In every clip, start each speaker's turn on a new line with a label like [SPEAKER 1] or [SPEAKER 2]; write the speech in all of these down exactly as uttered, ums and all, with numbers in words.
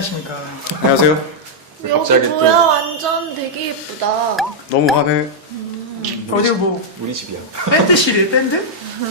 [SPEAKER 1] 안녕하십니까.
[SPEAKER 2] 안녕하세요.
[SPEAKER 3] 여기
[SPEAKER 4] 갑자기
[SPEAKER 3] 뭐야?
[SPEAKER 4] 또-
[SPEAKER 3] 완전 되게 예쁘다.
[SPEAKER 2] 너무 화내.
[SPEAKER 3] 음.
[SPEAKER 1] 어디 뭐
[SPEAKER 4] 우리 집이야.
[SPEAKER 1] 밴드실이에요? 밴드?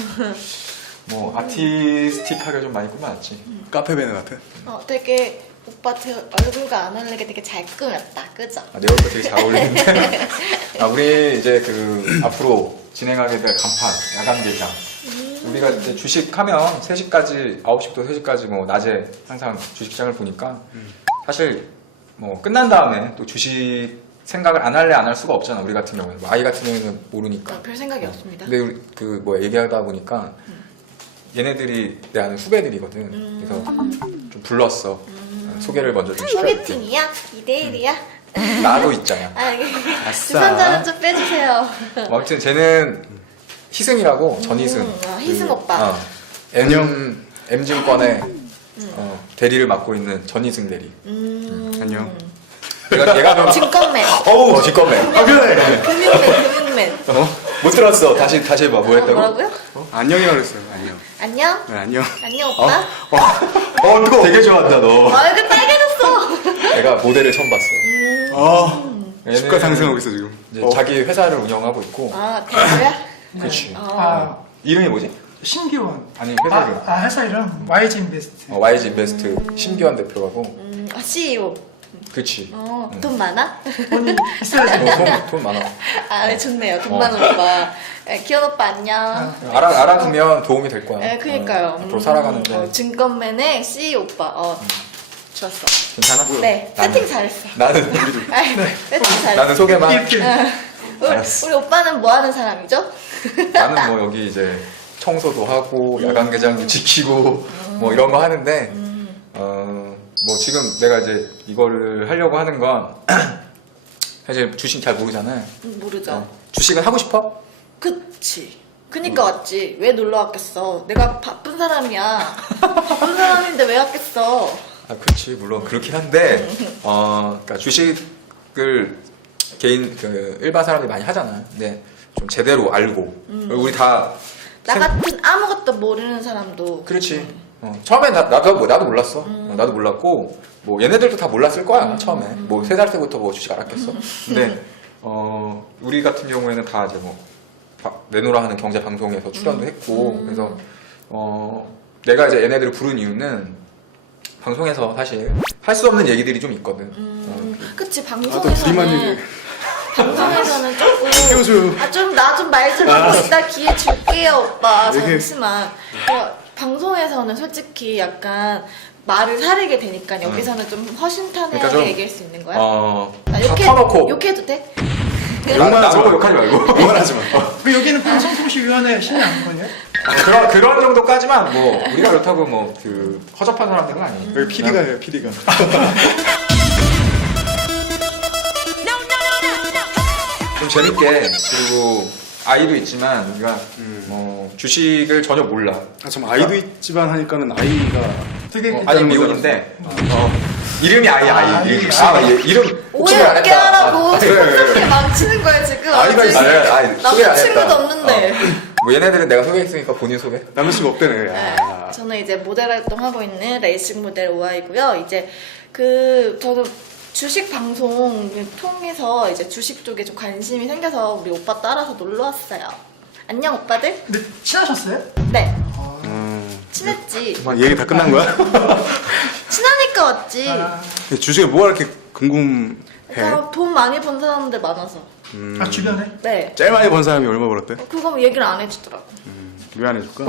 [SPEAKER 4] 뭐 아티스틱하게 좀 많이 꾸며놨지.
[SPEAKER 2] 카페 배너 같아.
[SPEAKER 3] 어, 되게 오빠 제 얼굴과 안 어울리게 되게 잘 꾸몄다. 그죠?
[SPEAKER 4] 아, 내 얼굴 되게 잘 어울리는데. 아, 우리 이제 그 앞으로 진행하게 될 간판, 야간 개장.
[SPEAKER 3] 음.
[SPEAKER 4] 우리가 이제 주식하면 세 시까지, 아홉 시부터 세 시까지 뭐 낮에 항상 주식시장을 보니까 사실 뭐 끝난 다음에 또 주식 생각을 안 할래 안 할 수가 없잖아. 우리 같은 경우는. 뭐 아이 같은 경우는 모르니까.
[SPEAKER 3] 어, 별 생각이 없습니다.
[SPEAKER 4] 근데 우리 그 뭐 얘기하다 보니까 얘네들이 내 아는 후배들이거든.
[SPEAKER 3] 음.
[SPEAKER 4] 그래서 좀 불렀어.
[SPEAKER 3] 음.
[SPEAKER 4] 소개를 먼저 좀 시켜줄게.
[SPEAKER 3] 소개팅이야? 이 대일이야?
[SPEAKER 4] 나도 있잖아.
[SPEAKER 3] 아, 이게
[SPEAKER 2] 아싸.
[SPEAKER 3] 주선자는 좀 빼주세요.
[SPEAKER 4] 뭐 아무튼 쟤는 희승이라고 전희승.
[SPEAKER 3] 음, 아, 희승 오빠.
[SPEAKER 4] 어, M M증권의 어, 대리를 맡고 있는 전희승 대리.
[SPEAKER 3] 음.
[SPEAKER 2] 안녕.
[SPEAKER 4] 얘가 얘가 좀
[SPEAKER 3] 증권맨.
[SPEAKER 4] 어우 어, 직검맨.
[SPEAKER 2] 아 그래.
[SPEAKER 3] 금융맨, 금융맨.
[SPEAKER 4] 어? 못 들었어. 다시 다시 해봐. 뭐
[SPEAKER 3] 어,
[SPEAKER 4] 했다고?
[SPEAKER 3] 뭐라고요?
[SPEAKER 2] 안녕이라고 그랬어요. 안녕.
[SPEAKER 3] 안녕?
[SPEAKER 2] 네, 안녕.
[SPEAKER 3] 안녕,
[SPEAKER 4] 어?
[SPEAKER 3] 오빠?
[SPEAKER 4] 어, 어 뜨거. 되게 좋아한다 너.
[SPEAKER 3] 얼굴 빨개졌어.
[SPEAKER 4] 내가 모델을 처음 봤어.
[SPEAKER 3] 음.
[SPEAKER 2] 아,
[SPEAKER 4] 얘는
[SPEAKER 2] 주가 상승하고 있어 지금.
[SPEAKER 4] 이제
[SPEAKER 2] 어.
[SPEAKER 4] 자기 회사를 운영하고 있고.
[SPEAKER 3] 아, 대표야?
[SPEAKER 4] 그렇지.
[SPEAKER 3] 어.
[SPEAKER 1] 아,
[SPEAKER 4] 이름이 뭐지?
[SPEAKER 1] 신기원.
[SPEAKER 4] 아니 회사
[SPEAKER 1] 아,
[SPEAKER 4] 이름.
[SPEAKER 1] 아 회사 이름 와이지 인베스트.
[SPEAKER 4] 어, 와이지 인베스트 심기환 대표라고.
[SPEAKER 3] 음, 아, 씨이오.
[SPEAKER 4] 그치.
[SPEAKER 3] 어,
[SPEAKER 4] 음.
[SPEAKER 3] 돈 많아?
[SPEAKER 1] 돈이 있어야지.
[SPEAKER 4] 어, 돈, 돈 많아.
[SPEAKER 3] 아, 네, 좋네요. 돈
[SPEAKER 4] 어.
[SPEAKER 3] 많은 오빠. 에, 귀여운 오빠 안녕.
[SPEAKER 4] 알아, 알아두면 도움이 될 거야.
[SPEAKER 3] 에, 그니까요.
[SPEAKER 4] 어, 앞으로 살아가는데.
[SPEAKER 3] 어, 증권맨의 씨이오 오빠. 어, 좋았어.
[SPEAKER 4] 괜찮아?
[SPEAKER 3] 네,
[SPEAKER 4] 나는-
[SPEAKER 3] 세팅 잘했어.
[SPEAKER 4] 나는,
[SPEAKER 3] 아이, 세팅 잘했어.
[SPEAKER 4] 나는 소개만.
[SPEAKER 1] 이렇게.
[SPEAKER 3] 어, 우리,
[SPEAKER 4] 알았어.
[SPEAKER 3] 우리 오빠는 뭐 하는 사람이죠?
[SPEAKER 4] 나는 뭐 여기 이제 청소도 하고, 야간 개장도 지키고, 뭐 이런 거 하는데,
[SPEAKER 3] 음,
[SPEAKER 4] 어, 뭐 지금 내가 이제 이거를 하려고 하는 건, 사실 주식 잘 모르잖아.
[SPEAKER 3] 음, 모르죠.
[SPEAKER 4] 어, 주식은 하고 싶어?
[SPEAKER 3] 그치. 그니까 왔지. 왜 놀러 왔겠어? 내가 바쁜 사람이야. 바쁜 사람인데 왜 왔겠어?
[SPEAKER 4] 아, 그렇지. 물론 그렇긴 한데, 어, 그러니까 주식을 개인, 그, 일반 사람들이 많이 하잖아. 근데 좀 제대로 알고. 우리 다.
[SPEAKER 3] 나
[SPEAKER 4] 생-
[SPEAKER 3] 같은 아무것도 모르는 사람도.
[SPEAKER 4] 그렇지. 어, 처음에 나, 나도, 뭐, 나도 몰랐어. 어, 나도 몰랐고, 뭐, 얘네들도 다 몰랐을 거야, 처음에. 뭐, 세 살 때부터 뭐 주식 알았겠어. 근데, 어, 우리 같은 경우에는 다 이제 뭐, 바- 내노라 하는 경제 방송에서 출연도 했고,
[SPEAKER 3] 음.
[SPEAKER 4] 그래서, 어, 내가 이제 얘네들을 부른 이유는, 방송에서 사실 할 수 없는 얘기들이 좀 있거든.
[SPEAKER 3] 음,
[SPEAKER 4] 어,
[SPEAKER 3] 그치.
[SPEAKER 2] 아, 또 둘이만
[SPEAKER 3] 방송에서는.
[SPEAKER 2] 얘기.
[SPEAKER 3] 방송에서는 조금.
[SPEAKER 2] 끼워줘요.
[SPEAKER 3] 아, 좀, 나 좀 말 좀 하고 이따 기회 줄게요, 오빠.
[SPEAKER 2] 얘기해.
[SPEAKER 3] 잠시만. 어, 방송에서는 솔직히 약간 말을 사리게 되니까 여기서는 좀 허심탄회하게
[SPEAKER 4] 그러니까 좀,
[SPEAKER 3] 얘기할 수 있는 거야?
[SPEAKER 4] 어,
[SPEAKER 3] 아,
[SPEAKER 4] 다
[SPEAKER 3] 욕해,
[SPEAKER 4] 터놓고.
[SPEAKER 3] 욕해도 돼?
[SPEAKER 4] 나,
[SPEAKER 2] 욕만 하지
[SPEAKER 4] 나보고
[SPEAKER 2] 마.
[SPEAKER 4] 욕하지 말고.
[SPEAKER 2] 그만하지 마.
[SPEAKER 1] 그 여기는 방송통신위원회 신이 안 거냐?
[SPEAKER 4] 어, 그런, 그런 정도까지만 뭐, 우리가 그렇다고 뭐, 그, 허접한 사람들은 아니에요.
[SPEAKER 2] 여기 피디가 해요, 피디가.
[SPEAKER 4] 좀 재밌게 그리고 아이도 있지만 우리가
[SPEAKER 2] 음.
[SPEAKER 4] 뭐 주식을 전혀 몰라.
[SPEAKER 2] 아, 참 아이도 있지만 하니까는 아이가
[SPEAKER 1] 되게
[SPEAKER 4] 어, 아니 미혼인데 어, 이름이 아이
[SPEAKER 1] 아,
[SPEAKER 4] 아이
[SPEAKER 1] 아이.
[SPEAKER 4] 이름 아 예, 이름
[SPEAKER 3] 오해
[SPEAKER 4] 소개 안
[SPEAKER 3] 없게
[SPEAKER 4] 했다.
[SPEAKER 3] 하라고
[SPEAKER 4] 아, 그래, 그래,
[SPEAKER 3] 성스럽게
[SPEAKER 4] 그래.
[SPEAKER 3] 망치는 거야 지금.
[SPEAKER 4] 아이가
[SPEAKER 3] 아직.
[SPEAKER 4] 있어요. 아이, 소개 안
[SPEAKER 3] 남자친구도
[SPEAKER 4] 했다.
[SPEAKER 3] 없는데.
[SPEAKER 4] 어. 뭐 얘네들은 내가 소개했으니까 본인 소개.
[SPEAKER 2] 남자친구 없대네.
[SPEAKER 3] 네,
[SPEAKER 2] 아.
[SPEAKER 3] 저는 이제 모델 활동하고 있는 레이싱 모델 오아이고요. 이제 그 저도 주식 방송 통해서 이제 주식 쪽에 좀 관심이 생겨서 우리 오빠 따라서 놀러 왔어요. 안녕 오빠들.
[SPEAKER 1] 근데 친하셨어요?
[SPEAKER 3] 네,
[SPEAKER 1] 아,
[SPEAKER 2] 음.
[SPEAKER 3] 친했지.
[SPEAKER 2] 막 얘기 다 끝난 거야?
[SPEAKER 3] 친하니까 왔지.
[SPEAKER 1] 아,
[SPEAKER 2] 주식에 뭐가 이렇게 궁금해?
[SPEAKER 3] 그러니까 돈 많이 번 사람들 많아서.
[SPEAKER 2] 음.
[SPEAKER 1] 아 주변에?
[SPEAKER 3] 네.
[SPEAKER 2] 제일 많이 번 사람이 얼마 벌었대?
[SPEAKER 3] 그거 얘기를 안 해주더라고.
[SPEAKER 2] 왜 안 해줄까?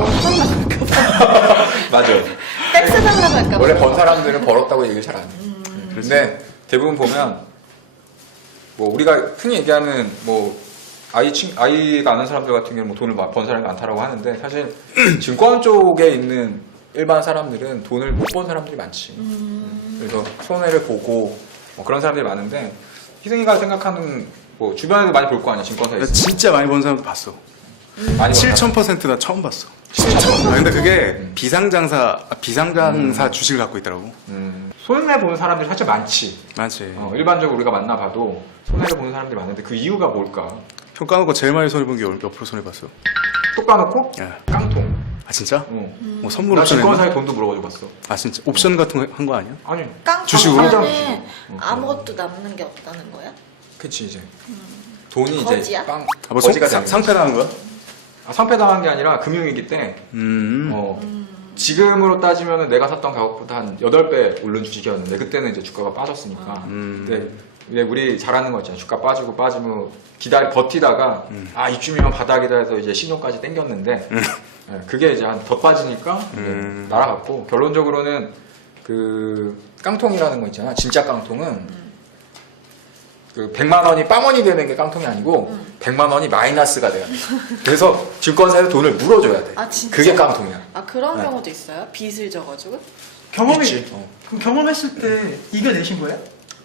[SPEAKER 4] 맞아.
[SPEAKER 3] 팩스 달라고 할까 봐.
[SPEAKER 4] 원래 번 사람들은 벌었다고 얘기를 잘 안 해.
[SPEAKER 3] 음.
[SPEAKER 4] 근데 대부분 보면 뭐 우리가 흔히 얘기하는 뭐 아이 친 아이가 아는 사람들 같은 경우는 뭐 돈을 번 사람이 많다라고 하는데 사실 증권 쪽에 있는 일반 사람들은 돈을 못 번 사람들이 많지.
[SPEAKER 3] 음.
[SPEAKER 4] 그래서 손해를 보고 뭐 그런 사람들이 많은데 희승이가 생각하는 뭐 주변에도 많이 볼 거 아니야 증권사에
[SPEAKER 2] 나
[SPEAKER 4] 있어.
[SPEAKER 2] 진짜 많이 번 사람도 봤어.
[SPEAKER 4] 많이
[SPEAKER 2] 칠천 퍼센트 나 처음 봤어. 아, 근데 그게 비상장사, 아, 비상장사 주식을 갖고 있더라고.
[SPEAKER 4] 음, 손해 보는 사람들이 사실 많지.
[SPEAKER 2] 많지.
[SPEAKER 4] 어, 일반적으로 우리가 만나봐도 손해를 보는 사람들이 많은데 그 이유가 뭘까?
[SPEAKER 2] 형 까놓고 제일 많이 손해본 게 몇 프로 손해봤어?
[SPEAKER 4] 똑 까놓고
[SPEAKER 2] 야.
[SPEAKER 4] 깡통.
[SPEAKER 2] 진짜?
[SPEAKER 4] 어.
[SPEAKER 2] 뭐 선물
[SPEAKER 4] 나
[SPEAKER 2] 옵션 했나?
[SPEAKER 4] 증권사에 돈도 물어가지고 봤어.
[SPEAKER 2] 아 진짜 옵션 같은 거 한 거 아니야?
[SPEAKER 4] 아니.
[SPEAKER 2] 주식으로?
[SPEAKER 3] 깡통사는
[SPEAKER 4] 어.
[SPEAKER 3] 아무것도 남는 게 없다는 거야?
[SPEAKER 4] 그치 이제. 돈이
[SPEAKER 3] 거지야?
[SPEAKER 4] 이제 빵
[SPEAKER 2] 아, 뭐
[SPEAKER 4] 거지가
[SPEAKER 2] 상,
[SPEAKER 4] 되는
[SPEAKER 2] 상패 나는 거야?
[SPEAKER 4] 아, 상패 당한 게 아니라 금융위기 때
[SPEAKER 2] 음.
[SPEAKER 4] 어, 지금으로 따지면 내가 샀던 가격보다 한 여덟 배 오른 주식이었는데 그때는 이제 주가가 빠졌으니까
[SPEAKER 2] 음.
[SPEAKER 4] 근데 이제 우리 잘하는 거 있잖아. 주가 빠지고 빠지면 기다리 버티다가
[SPEAKER 2] 음.
[SPEAKER 4] 아 이쯤이면 바닥이다 해서 이제 신호까지 땡겼는데 예, 그게 이제 한 더 빠지니까 이제
[SPEAKER 2] 음.
[SPEAKER 4] 날아갔고 결론적으로는 그 깡통이라는 거 있잖아. 진짜 깡통은 그 백만 원이 빵원이 되는 게 깡통이 아니고 백만 원이 마이너스가 돼야 돼. 그래서 증권사에서 돈을 물어줘야 돼.
[SPEAKER 3] 아, 진짜?
[SPEAKER 4] 그게 깡통이야.
[SPEAKER 3] 아 그런
[SPEAKER 4] 네.
[SPEAKER 3] 경우도 있어요? 빚을 져가지고?
[SPEAKER 1] 경험이
[SPEAKER 4] 있지. 어.
[SPEAKER 1] 그럼 경험했을 때 이겨내신 거예요?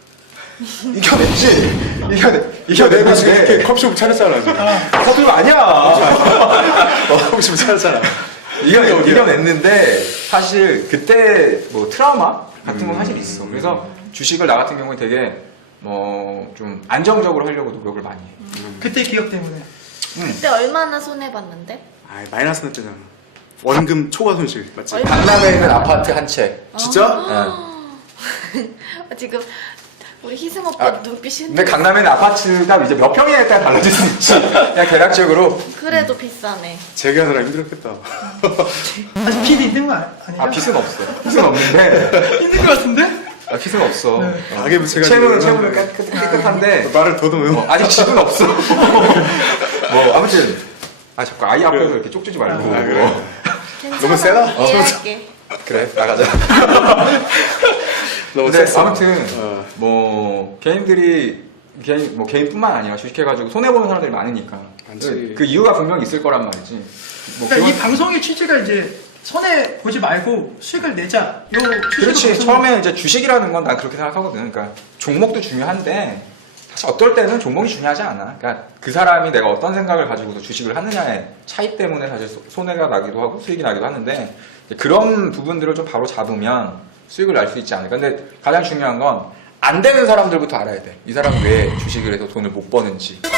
[SPEAKER 4] 이겨냈지. 이겨내,
[SPEAKER 2] 이렇게
[SPEAKER 4] 이겨냈는데.
[SPEAKER 2] 컵숍 차렸잖아 지금.
[SPEAKER 4] 커플 아니야.
[SPEAKER 2] 어, 컵숍 차렸잖아.
[SPEAKER 4] 이겨, 이겨냈는데, 사실 그때 뭐 트라우마 같은 건 사실 있어. 그래서 주식을 나 같은 경우에 되게 뭐 좀 안정적으로 하려고 노력을 많이 해.
[SPEAKER 1] 그때 기억 때문에.
[SPEAKER 3] 그때 얼마나 손해봤는데?
[SPEAKER 2] 아 마이너스 났잖아. 원금 초과 손실 맞지?
[SPEAKER 3] 얼마-
[SPEAKER 4] 강남에 있는 아파트 한 채.
[SPEAKER 2] 진짜?
[SPEAKER 3] 아, 지금 우리 희승 오빠
[SPEAKER 4] 아,
[SPEAKER 3] 눈빛이
[SPEAKER 4] 근데
[SPEAKER 3] 흔들려.
[SPEAKER 4] 강남에 있는 아파트가 이제 몇 평이냐에 따라 달라질 수 있지. 그냥 대략적으로.
[SPEAKER 3] 그래도 비싸네.
[SPEAKER 2] 재개하느라 힘들었겠다.
[SPEAKER 1] 아직 빚 있는 거 아- 아니에요?
[SPEAKER 4] 아, 빚은 없어. 빚은 없는데.
[SPEAKER 1] 있는 거 같은데?
[SPEAKER 4] 아, 빚은 없어.
[SPEAKER 1] 네.
[SPEAKER 4] 어.
[SPEAKER 2] 가계 부채가
[SPEAKER 4] 채무는
[SPEAKER 2] 지금
[SPEAKER 4] 채무는 깨끗, 깨끗한데.
[SPEAKER 2] 말을 더듬어요.
[SPEAKER 4] 어, 아직 집은 없어. 뭐 아무튼 아 자꾸 아이 앞에서
[SPEAKER 2] 그래.
[SPEAKER 4] 이렇게 쪽지지 말고.
[SPEAKER 2] 아, 그래.
[SPEAKER 3] 괜찮아.
[SPEAKER 2] 너무 세다?
[SPEAKER 3] 이해할게.
[SPEAKER 4] 그래 나가자.
[SPEAKER 2] 너무
[SPEAKER 4] 근데
[SPEAKER 2] 셌어.
[SPEAKER 4] 아무튼
[SPEAKER 2] 어.
[SPEAKER 4] 뭐 개인들이 개인 뭐 개인뿐만 아니라 주식해가지고 손해 보는 사람들이 많으니까.
[SPEAKER 2] 많지.
[SPEAKER 4] 그, 그 이유가 분명히 있을 거란 말이지. 뭐
[SPEAKER 1] 그러니까 이
[SPEAKER 4] 그건-
[SPEAKER 1] 방송의 취지가 이제 손해 보지 말고 수익을 내자. 요 취지로
[SPEAKER 4] 그렇지.
[SPEAKER 1] 방송을-
[SPEAKER 4] 처음에 이제 주식이라는 건 난 그렇게 생각하거든. 그러니까 종목도 중요한데 사실 어떨 때는 종목이 중요하지 않아. 그러니까 그 사람이 내가 어떤 생각을 가지고서 주식을 하느냐의 차이 때문에 사실 소- 손해가 나기도 하고 수익이 나기도 하는데 이제 그런 부분들을 좀 바로 잡으면 수익을 날 수 있지 않을까. 근데 가장 중요한 건 안 되는 사람들부터 알아야 돼. 이 사람은 왜 주식을 해서 돈을 못 버는지.